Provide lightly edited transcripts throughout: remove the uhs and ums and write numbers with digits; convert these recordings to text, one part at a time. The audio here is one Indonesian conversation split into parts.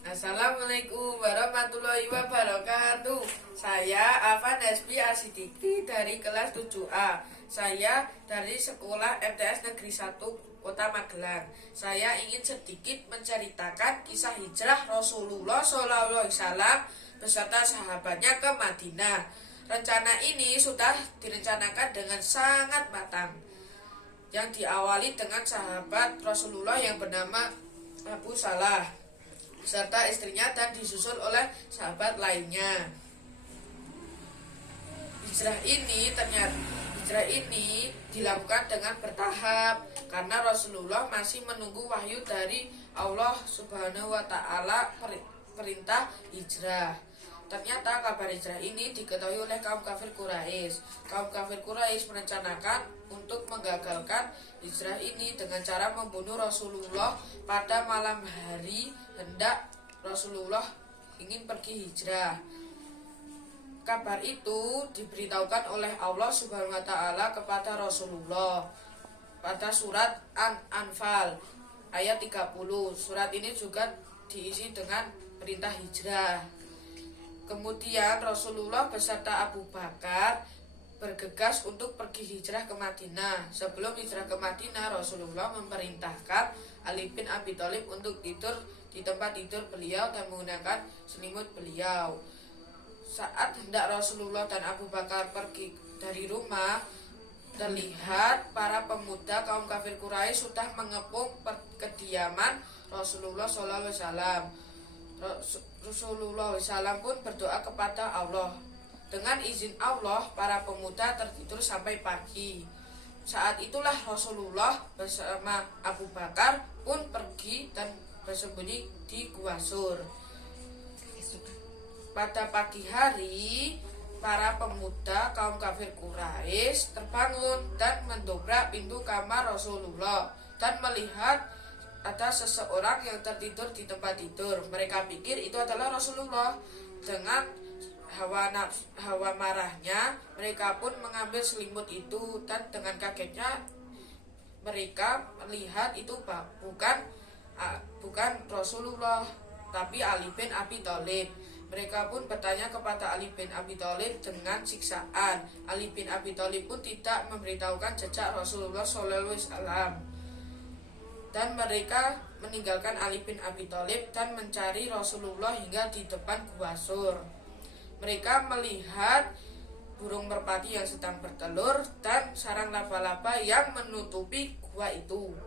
Assalamualaikum warahmatullahi wabarakatuh. Saya Afan Hasbi Asidiki dari kelas 7A. Saya dari sekolah MTS Negeri 1 Kota Magelang. Saya ingin sedikit menceritakan kisah hijrah Rasulullah SAW beserta sahabatnya ke Madinah. Rencana ini sudah direncanakan dengan sangat matang, yang diawali dengan sahabat Rasulullah yang bernama Abu Salah serta istrinya dan disusul oleh sahabat lainnya. Hijrah ini dilakukan dengan bertahap karena Rasulullah masih menunggu wahyu dari Allah Subhanahu wa taala perintah hijrah. Ternyata kabar hijrah ini diketahui oleh kaum kafir Quraisy. Kaum kafir Quraisy merencanakan untuk menggagalkan hijrah ini dengan cara membunuh Rasulullah pada malam hari hendak Rasulullah ingin pergi hijrah. Kabar itu diberitahukan oleh Allah Subhanahu wa taala kepada Rasulullah pada surat An-Anfal ayat 30. Surat ini juga diisi dengan perintah hijrah. Kemudian Rasulullah beserta Abu Bakar bergegas untuk pergi hijrah ke Madinah. Sebelum hijrah ke Madinah, Rasulullah memerintahkan Ali bin Abi Thalib untuk tidur di tempat tidur beliau dan menggunakan selimut beliau. Saat hendak Rasulullah dan Abu Bakar pergi dari rumah, terlihat para pemuda kaum kafir Quraisy sudah mengepung kediaman Rasulullah SAW. Rasulullah SAW pun berdoa kepada Allah. Dengan izin Allah, para pemuda tertidur sampai pagi. Saat itulah Rasulullah bersama Abu Bakar pun pergi dan bersembunyi di Gua Sur. Pada pagi hari, para pemuda kaum kafir Quraisy terbangun dan mendobrak pintu kamar Rasulullah dan melihat ada seseorang yang tertidur di tempat tidur. Mereka pikir itu adalah Rasulullah. Dengan hawa marahnya, mereka pun mengambil selimut itu dan dengan kagetnya mereka melihat itu bukan Rasulullah, tapi Ali bin Abi Thalib. Mereka pun bertanya kepada Ali bin Abi Thalib dengan siksaan. Ali bin Abi Thalib pun tidak memberitahukan jejak Rasulullah SAW. Dan mereka meninggalkan Ali bin Abi Thalib dan mencari Rasulullah hingga di depan Gua Sur. Mereka melihat burung merpati yang sedang bertelur dan sarang laba-laba yang menutupi gua itu.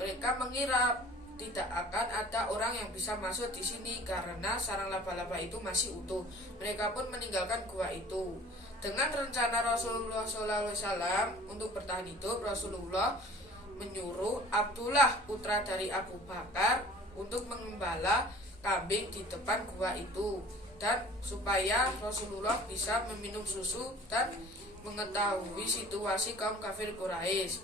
Mereka mengira tidak akan ada orang yang bisa masuk di sini karena sarang laba-laba itu masih utuh. Mereka pun meninggalkan gua itu. Dengan rencana Rasulullah SAW untuk bertahan hidup, Rasulullah menyuruh Abdullah putra dari Abu Bakar untuk mengembala kambing di depan gua itu dan supaya Rasulullah bisa meminum susu dan mengetahui situasi kaum kafir Quraisy.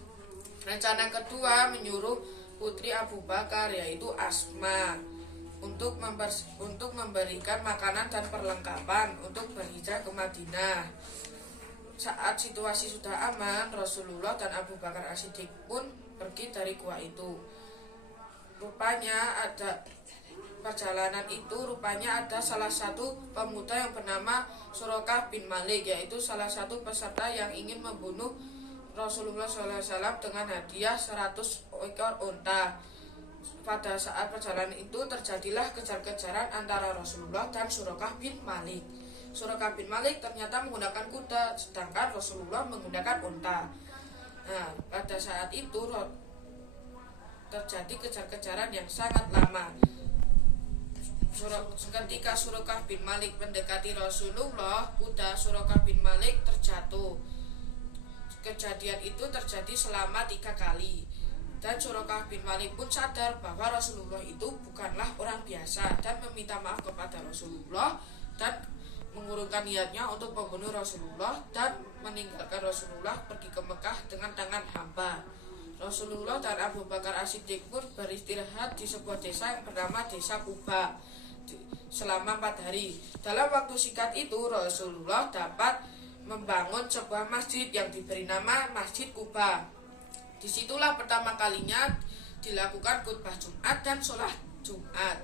Rencana kedua menyuruh putri Abu Bakar yaitu Asma untuk memberikan makanan dan perlengkapan untuk berhijrah ke Madinah. Saat situasi sudah aman, Rasulullah dan Abu Bakar As-Siddiq pun pergi dari gua itu. Rupanya ada salah satu pemuda yang bernama Suraqah bin Malik, yaitu salah satu peserta yang ingin membunuh Rasulullah SAW dengan hadiah 100 ekor unta. Pada saat perjalanan itu terjadilah kejar-kejaran antara Rasulullah dan Suraqah bin Malik. Suraqah bin Malik ternyata menggunakan kuda, sedangkan Rasulullah menggunakan unta. Nah, pada saat itu terjadi kejar-kejaran yang sangat lama. Ketika Suraqah bin Malik mendekati Rasulullah, kuda Suraqah bin Malik terjatuh. Kejadian itu terjadi selama 3 kali. Dan Suraqah bin Malik pun sadar bahwa Rasulullah itu bukanlah orang biasa dan meminta maaf kepada Rasulullah dan mengurungkan niatnya untuk membunuh Rasulullah dan meninggalkan Rasulullah pergi ke Mekah dengan tangan hampa. Rasulullah dan Abu Bakar As-Siddiq pun beristirahat di sebuah desa yang bernama Desa Quba selama 4 hari. Dalam waktu singkat itu Rasulullah dapat membangun sebuah masjid yang diberi nama Masjid Quba. Disitulah pertama kalinya dilakukan khutbah Jumat dan sholat Jumat.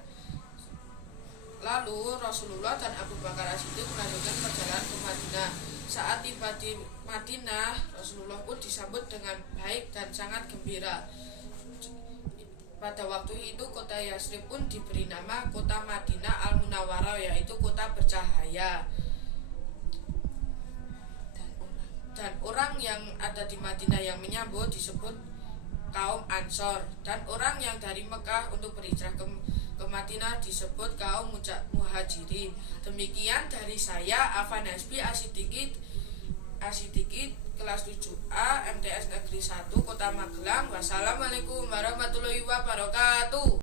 lalu Rasulullah dan Abu Bakar As-Siddiq melanjutkan perjalanan ke Madinah. Saat tiba di Madinah, Rasulullah pun disambut dengan baik dan sangat gembira. Pada waktu itu kota Yatsrib pun diberi nama kota Madinah Al-Munawwarah, yaitu kota bercahaya. Dan orang yang ada di Madinah yang menyambut disebut kaum Ansor, dan orang yang dari Mekah untuk berhijrah ke Madinah disebut kaum Muhajirin. Demikian dari saya, Afan Hasbi Asidikit kelas 7A MTS Negeri 1 Kota Magelang. Wassalamualaikum warahmatullahi wabarakatuh.